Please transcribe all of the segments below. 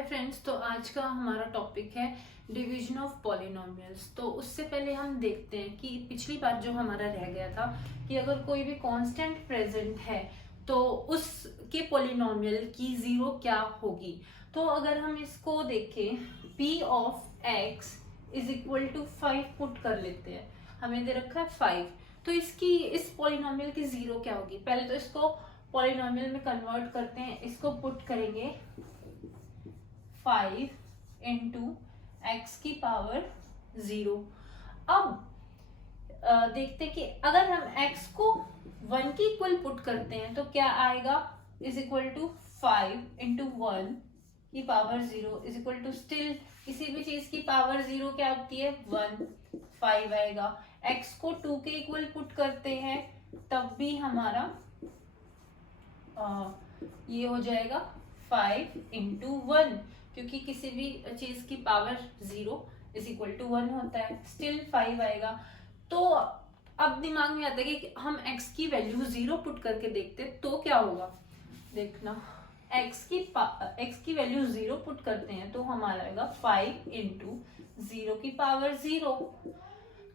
Hi friends, तो आज का हमारा टॉपिक है डिवीजन ऑफ पॉलिनोमियल्स। तो उससे पहले हम देखते हैं कि पिछली बार जो हमारा रह गया था कि अगर कोई भी कांस्टेंट प्रेजेंट है तो उसके पॉलिनोमियल की जीरो क्या होगी। तो अगर हम इसको देखें, p of x is equal to 5 put कर लेते हैं। हमें दे रखा है 5, तो इसकी इस पॉलिनोमियल की जीरो क्या होगी। पहले तो इसको पॉलिनोमियल में कन्वर्ट करते हैं, इसको पुट करेंगे 5 इंटू एक्स की पावर 0। अब देखते हैं कि अगर हम x को 1 की इक्वल पुट करते हैं तो क्या आएगा, इज इक्वल टू 5 इंटू 1 की power 0 is equal to still किसी भी चीज की पावर 0 क्या होती है 1, 5 आएगा। x को 2 के इक्वल पुट करते हैं तब भी हमारा ये हो जाएगा 5 इंटू 1, क्योंकि किसी भी चीज की पावर 0 इज इक्वल टू 1 होता है, स्टिल 5 आएगा। तो अब दिमाग में आता है कि हम x की वैल्यू 0 पुट करके देखते तो क्या होगा। देखना, x की वैल्यू 0 पुट करते हैं तो हमारा आएगा 5 इंटू 0 की पावर 0।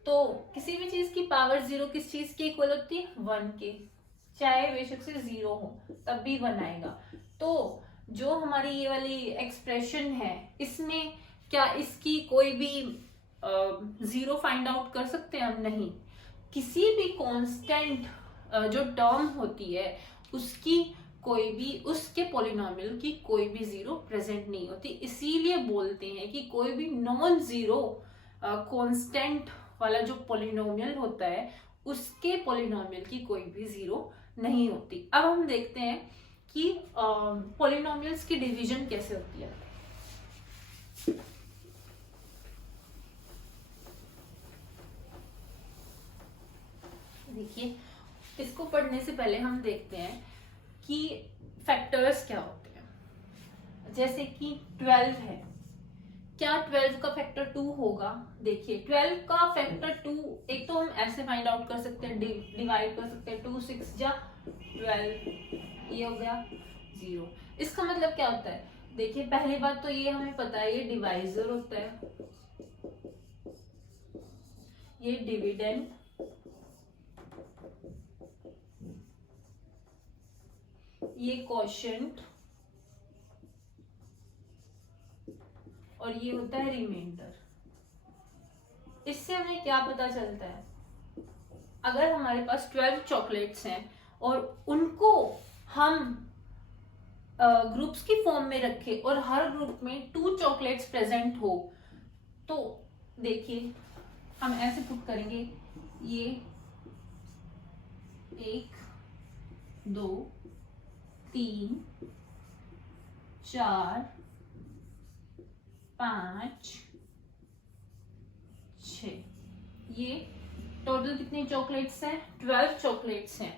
तो किसी भी चीज की पावर 0 किस चीज की इक्वल होती है 1 के, चाहे बेशक से 0 हो तब भी 1 आएगा। तो जो हमारी ये वाली एक्सप्रेशन है इसमें क्या इसकी कोई भी जीरो फाइंड आउट कर सकते हैं हम? नहीं। किसी भी कांस्टेंट जो टर्म होती है उसकी कोई भी, उसके पॉलिनोमियल की कोई भी जीरो प्रेजेंट नहीं होती। इसीलिए बोलते हैं कि कोई भी नॉन जीरो कांस्टेंट वाला जो पॉलिनोमियल होता है उसके पॉलिनोमियल की कोई भी जीरो नहीं होती। अब हम देखते हैं कि पॉलिनोमियल्स की डिवीजन कैसे होती है। देखिए, इसको पढ़ने से पहले हम देखते हैं कि फैक्टर्स क्या होते हैं। जैसे कि 12 है, क्या 12 का फैक्टर 2 होगा? देखिए, 12 का फैक्टर 2 एक तो हम ऐसे फाइंड आउट कर सकते हैं, डिवाइड कर सकते हैं, 2 6 जा 12, ये हो गया 0। इसका मतलब क्या होता है? देखिए, पहली बात तो ये हमें पता है ये डिवाइजर होता है, ये डिविडेंड, ये क्वोशिएंट और ये होता है रिमाइंडर। इससे हमें क्या पता चलता है? अगर हमारे पास 12 चॉकलेट्स हैं और उनको हम ग्रुप्स की फॉर्म में रखे और हर ग्रुप में 2 चॉकलेट्स प्रेजेंट हो, तो देखिए हम ऐसे पुट करेंगे, ये 1 2 3 4 5 6, ये टोटल कितने चॉकलेट्स हैं? 12 चॉकलेट्स हैं।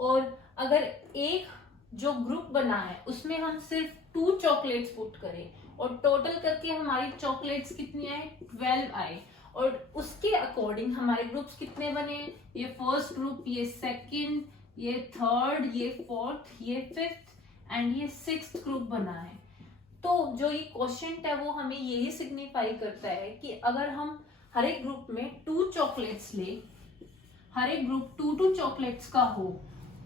और अगर एक जो ग्रुप बना है उसमें हम सिर्फ 2 चॉकलेट्स पुट करें और टोटल करके हमारी चॉकलेट्स कितनी आए? 12 आए। और उसके अकॉर्डिंग हमारे ग्रुप्स कितने बने? ये फर्स्ट ग्रुप, ये सेकंड, ये थर्ड, ये फोर्थ, ये फिफ्थ एंड ये सिक्स्थ ग्रुप बना है। तो जो ये क्वोशिएंट है वो हमें यही सिग्निफाई करता है कि अगर हम हर एक ग्रुप में 2 चॉकलेट्स ले, हर एक ग्रुप 2 चॉकलेट्स का हो,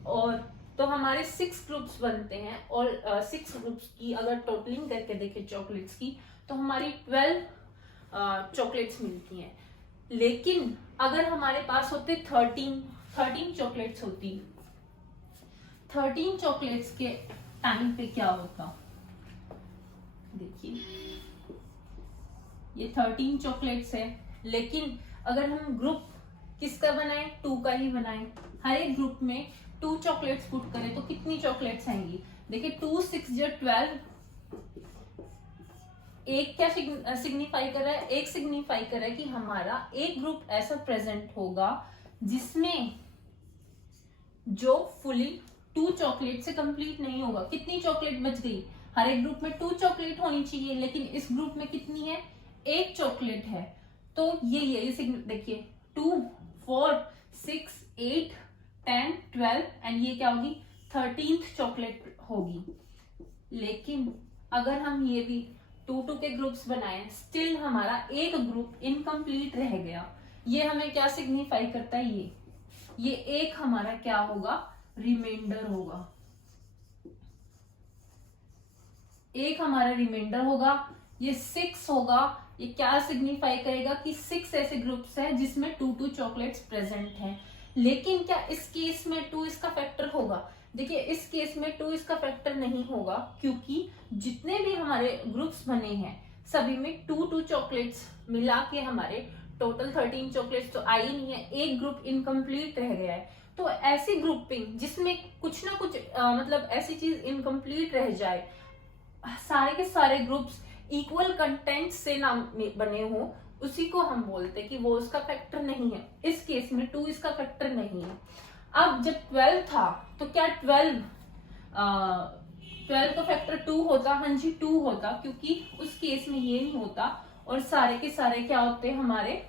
और तो हमारे 6 ग्रुप्स बनते हैं। और 6 ग्रुप्स की अगर टोटलिंग करके देखें चॉकलेट्स की तो हमारी 12 चॉकलेट्स मिलती हैं। लेकिन अगर हमारे पास होते 13 चॉकलेट्स होती, 13 चॉकलेट्स के टाइम पे क्या होता? देखिए, ये 13 चॉकलेट्स है, लेकिन अगर हम ग्रुप किसका बनाए? 2 का ही बनाए। हर एक ग्रुप में 2 चॉकलेट्स पुट करें तो कितनी चॉकलेट्स आएंगी? देखिए, 2 6 12, एक क्या सिग्निफाई कर रहा है? एक सिग्निफाई कर रहा है कि हमारा एक ग्रुप ऐसा प्रेजेंट होगा जिसमें जो फुली 2 चॉकलेट से कंप्लीट नहीं होगा। कितनी चॉकलेट बच गई? हर एक ग्रुप में 2 चॉकलेट होनी चाहिए, लेकिन इस ग्रुप में कितनी है? 1 चॉकलेट है। तो ये देखिए, 2 4 6 8 10 12 एंड ये क्या होगी? 13th चॉकलेट होगी। लेकिन अगर हम ये भी 2 के ग्रुप्स बनाए, स्टिल हमारा एक ग्रुप इनकम्प्लीट रह गया। ये हमें क्या सिग्निफाई करता है, ये एक हमारा क्या होगा, रिमाइंडर होगा, एक हमारा रिमाइंडर होगा। ये 6 होगा, ये क्या सिग्निफाई करेगा कि 6 ऐसे ग्रुप्स हैं जिसमें 2 चॉकलेट्स प्रेजेंट हैं। लेकिन क्या इस केस में 2 इसका फैक्टर होगा? देखिए इस केस में 2 इसका फैक्टर नहीं होगा, क्योंकि जितने भी हमारे ग्रुप्स बने हैं सभी में 2 चॉकलेट्स मिला के हमारे टोटल 13 चॉकलेट्स तो आई नहीं है, एक ग्रुप इनकम्प्लीट रह गया है। तो ऐसी ग्रुपिंग जिसमें कुछ ना कुछ मतलब ऐसी चीज इनकम्प्लीट रह जाए, सारे के सारे ग्रुप्स इक्वल कंटेंट से ना बने हो, उसी को हम बोलते हैं कि वो उसका फैक्टर नहीं है। इस केस में 2 इसका फैक्टर नहीं है। अब जब 12 था तो क्या 12 का फैक्टर 2 होता? हाँ जी 2 होता, क्योंकि उस केस में ये नहीं होता और सारे के सारे क्या होते हैं, हमारे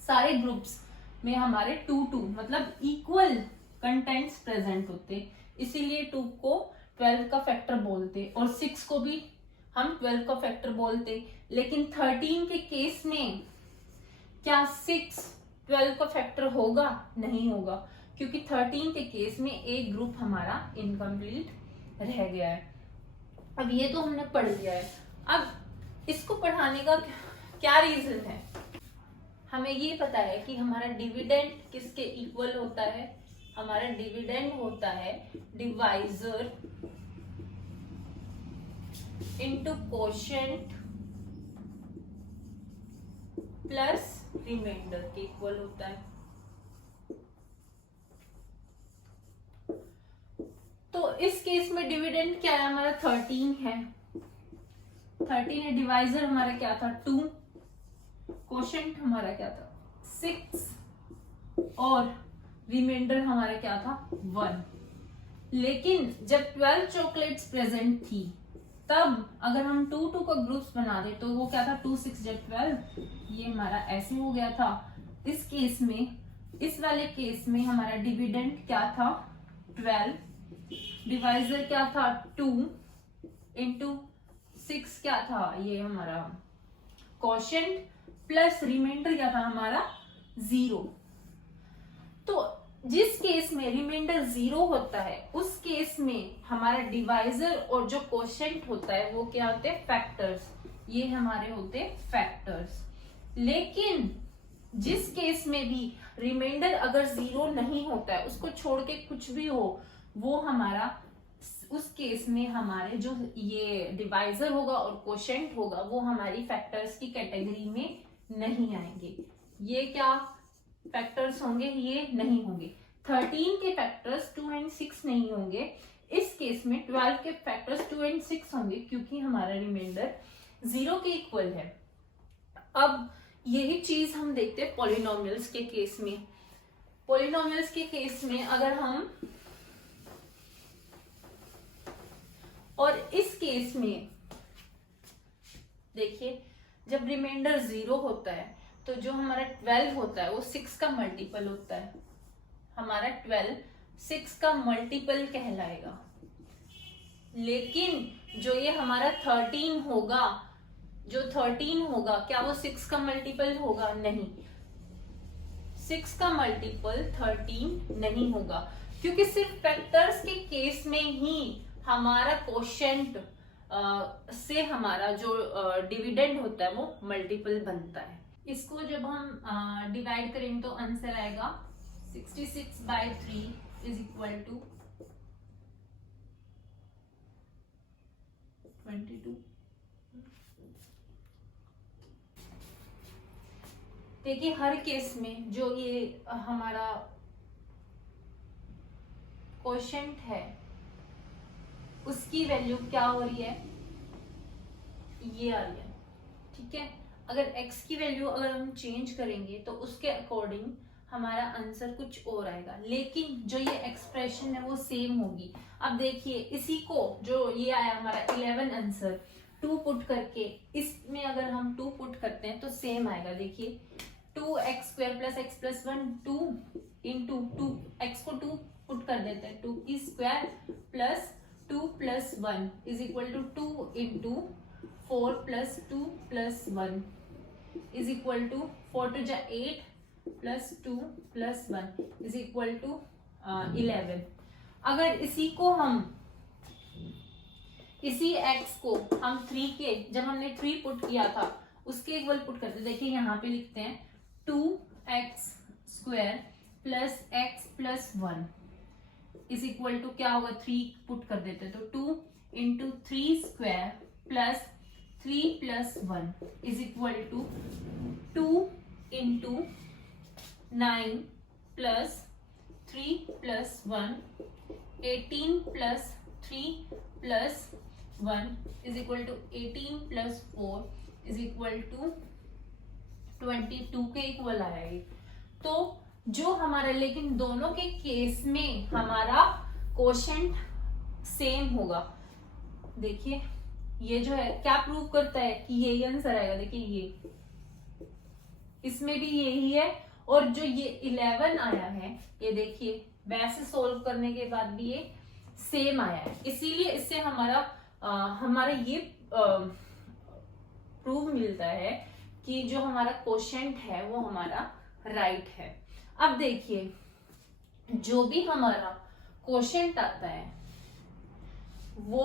सारे ग्रुप्स में हमारे 2 मतलब इक्वल कंटेंट्स प्रेजेंट होते, इसीलिए 2 को 12 का फैक्टर बोलते और 6 को भी हम 12 का फैक्टर बोलते। लेकिन 13 के केस में क्या 6 12 का फैक्टर होगा? नहीं होगा, क्योंकि 13 के केस में एक ग्रुप हमारा इनकम्प्लीट रह गया है। अब ये तो हमने पढ़ लिया है। अब इसको पढ़ाने का क्या रीजन है? हमें ये पता है कि हमारा डिविडेंड किसके इक्वल होता है, हमारा डिविडेंड होता है divisor into quotient plus remainder के इक्वल होता है। तो इस केस में डिविडेंड क्या है, हमारा 13 है, 13 है, डिवाइजर हमारा क्या था 2, कोशेंट हमारा क्या था 6 और रिमाइंडर हमारा क्या था 1। लेकिन जब 12 चॉकलेट्स प्रेजेंट थी तब अगर हम 2 का ग्रुप्स बना दे तो वो क्या था 2 6 जब 12, ये हमारा ऐसे हो गया था। इस केस में, इस वाले केस में हमारा डिविडेंड क्या था 12, डिवाइजर क्या था 2 इंटू 6 क्या था, ये हमारा कोशेंट प्लस रिमाइंडर क्या था हमारा 0। तो जिस केस में रिमाइंडर 0 होता है उस केस में हमारा डिवाइजर और जो कोशेंट होता है वो क्या होते हैं फैक्टर्स, ये हमारे होते हैं फैक्टर्स। लेकिन जिस केस में भी रिमाइंडर अगर 0 नहीं होता है, उसको छोड़ के कुछ भी हो, वो हमारा उस केस में हमारे जो ये डिवाइजर होगा और कोशेंट होगा वो हमारी फैक्टर्स की कैटेगरी में नहीं आएंगे। ये क्या फैक्टर्स होंगे, ये नहीं होंगे। 13 के फैक्टर्स 2 और 6 नहीं होंगे। इस केस में 12 के फैक्टर्स 2 और 6 होंगे, क्योंकि हमारा रिमाइंडर 0 के इक्वल है। अब यही चीज हम देखते हैं पॉलिनोमियल्स के केस में। पॉलिनोमियल्स के केस में अगर हम, और इस केस में देखिए जब रिमाइंडर 0 होता है तो जो हमारा 12 होता है वो 6 का मल्टीपल होता है, हमारा 12 6 का मल्टीपल कहलाएगा। लेकिन जो ये हमारा 13 होगा, जो 13 होगा क्या वो 6 का मल्टीपल होगा? नहीं, 6 का मल्टीपल 13 नहीं होगा, क्योंकि सिर्फ फैक्टर्स के केस में ही हमारा कोशेंट से हमारा जो डिविडेंड होता है वो मल्टीपल बनता है। इसको जब हम डिवाइड करेंगे तो आंसर आएगा 66/3 इज इक्वल टू 22। देखिए हर केस में जो ये हमारा कोशेंट है उसकी वैल्यू क्या हो रही है, ये आ रही है, ठीक है। अगर x की वैल्यू अगर हम चेंज करेंगे तो उसके अकॉर्डिंग हमारा आंसर कुछ और आएगा, लेकिन जो ये एक्सप्रेशन है वो सेम होगी। अब देखिए इसी को जो ये आया हमारा 11 आंसर 2 पुट करके, इसमें अगर हम 2 पुट करते हैं तो सेम आएगा। देखिए 2x² + x + 1 2 इंटू 2 x को 2 पुट कर देते हैं 2 की square plus 2 + 1 is equal to 2 into 4 plus 2 plus 1 is equal to 4 टू जा 8 plus 2 plus 1 is equal to 11। अगर इसी x को हम 3 के, जब हमने 3 पुट किया था उसके इक्वल पुट करते, देखिए यहाँ पे लिखते हैं 2x square plus x plus 1 is equal to क्या होगा, 3 पुट कर देते हैं तो 2 into 3 square plus 3 plus 1 is equal to 2 into 9 plus 3 plus 1 18 plus 3 plus 1 is equal to 18 plus 4 is equal to 22 के इक्वल आया ये। तो जो हमारा, लेकिन दोनों के केस में हमारा कोशेंट सेम होगा। देखिए ये जो है क्या प्रूव करता है कि यही आंसर आएगा। देखिए ये इसमें भी यही है, और जो ये 11 आया है ये देखिए वैसे सोल्व करने के बाद भी ये सेम आया है, इसीलिए इससे हमारा ये प्रूव मिलता है कि जो हमारा कोशेंट है वो हमारा राइट है। अब देखिए जो भी हमारा कोशेंट आता है वो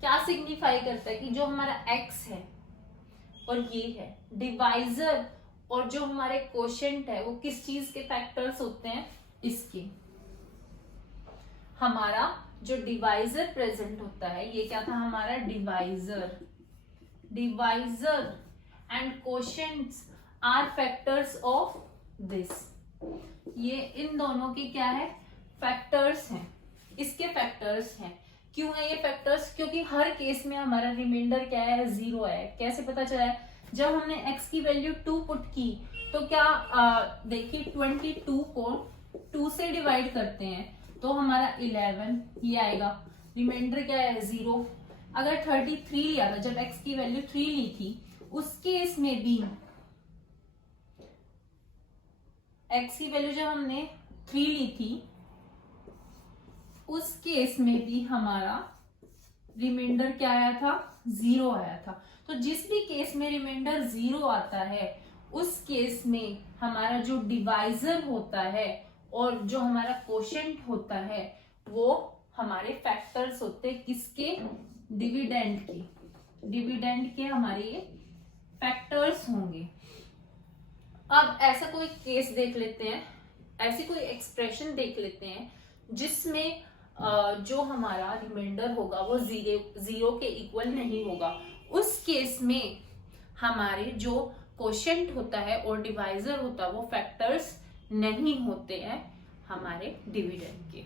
क्या सिग्निफाई करता है कि जो हमारा x है और ये है डिवाइजर, और जो हमारे कोशेंट है वो किस चीज के फैक्टर्स होते हैं, इसके। हमारा जो डिवाइजर प्रेजेंट होता है ये क्या था, हमारा divisor and quotients are factors of this. ये इन दोनों के क्या है, फैक्टर्स हैं, इसके फैक्टर्स हैं। क्यों है ये फैक्टर्स, क्योंकि हर केस में हमारा रिमाइंडर क्या है, 0 है। कैसे पता चला है, जब हमने x की वैल्यू 2 पुट की तो क्या देखिए 22 को 2 से डिवाइड करते हैं तो हमारा 11 ये आएगा, रिमाइंडर क्या है 0। अगर 33 लिया था, जब x की वैल्यू 3 ली थी, उस केस में भी x की वैल्यू जब हमने 3 ली थी उस केस में भी हमारा रिमाइंडर क्या आया था, 0 आया था। तो जिस भी केस में रिमाइंडर 0 आता है उस केस में हमारा जो डिवाइजर होता है और जो हमारा कोशेंट होता है वो हमारे फैक्टर्स होते हैं, किसके, डिविडेंड के हमारे ये फैक्टर्स होंगे। अब ऐसा कोई केस देख लेते हैं, ऐसी कोई एक्सप्रेशन देख लेते हैं जिसमें जो हमारा रिमाइंडर होगा वो 0 के इक्वल नहीं होगा। उस केस में हमारे जो कोशेंट होता है और डिवाइजर होता है वो फैक्टर्स नहीं होते हैं हमारे डिविडेंड के।